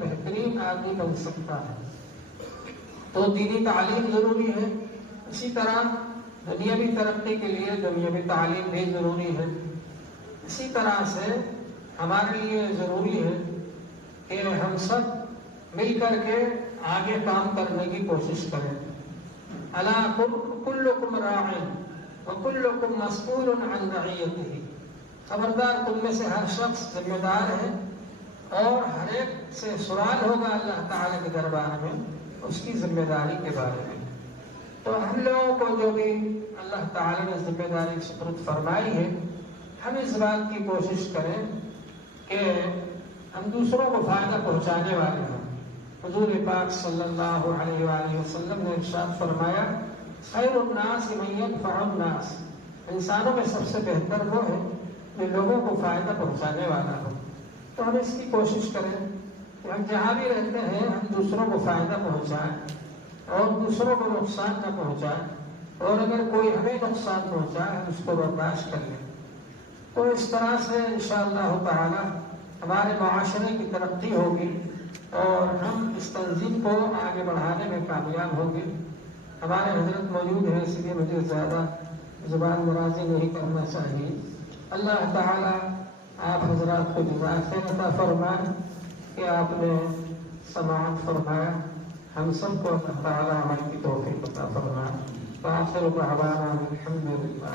بہترین آدمی بن سکتا ہے۔ تو دینی تعلیم ضروری ہے، اسی طرح دنیاوی ترقی کے لیے دنیاوی تعلیم بھی ضروری ہے۔ اسی طرح سے ہمارے لیے ضروری ہے کہ ہم سب مل کر کے آگے کام کرنے کی کوشش کریں۔ الا کلکم راع وکلکم مسئول عن رعیتہ، خبردار تم میں سے ہر شخص ذمہ دار ہے اور ہر ایک سے سوال ہوگا اللہ تعالی کے دربار میں اس کی ذمہ داری کے بارے میں۔ تو ہم لوگوں کو جو بھی اللہ تعالی نے ذمہ داری سپرد فرمائی ہے، ہم اس بات کی کوشش کریں کہ ہم دوسروں کو فائدہ پہنچانے والے ہوں۔ حضور پاک صلی اللہ علیہ وآلہ وسلم نے ارشاد فرمایا، خیر الناس من ينفع الناس، انسانوں میں سب سے بہتر وہ ہے جو لوگوں کو فائدہ پہنچانے والا ہو۔ تو ہم اس کی کوشش کریں کہ ہم جہاں بھی رہتے ہیں ہم دوسروں کو فائدہ پہنچائیں اور دوسروں کو نقصان نہ پہنچائیں، اور اگر کوئی ہمیں نقصان پہنچائے ہم اس کو برداشت کر لیں۔ تو اس طرح سے انشاءاللہ تعالی ہمارے معاشرے کی ترقی ہوگی اور ہم اس تنظیم کو آگے بڑھانے میں کامیاب ہوں گے۔ ہمارے حضرت موجود ہیں، اس لیے مجھے زیادہ زبان درازی نہیں کرنا چاہیے۔ اللہ تعالی آپ حضرات کو جزائے خیر عطا فرمائے کہ آپ نے سماعت فرمایا، ہم سب کو اللہ تعالی عمل کی توفیق عطا فرمائے۔ وآخر دعوانا الحمد للہ۔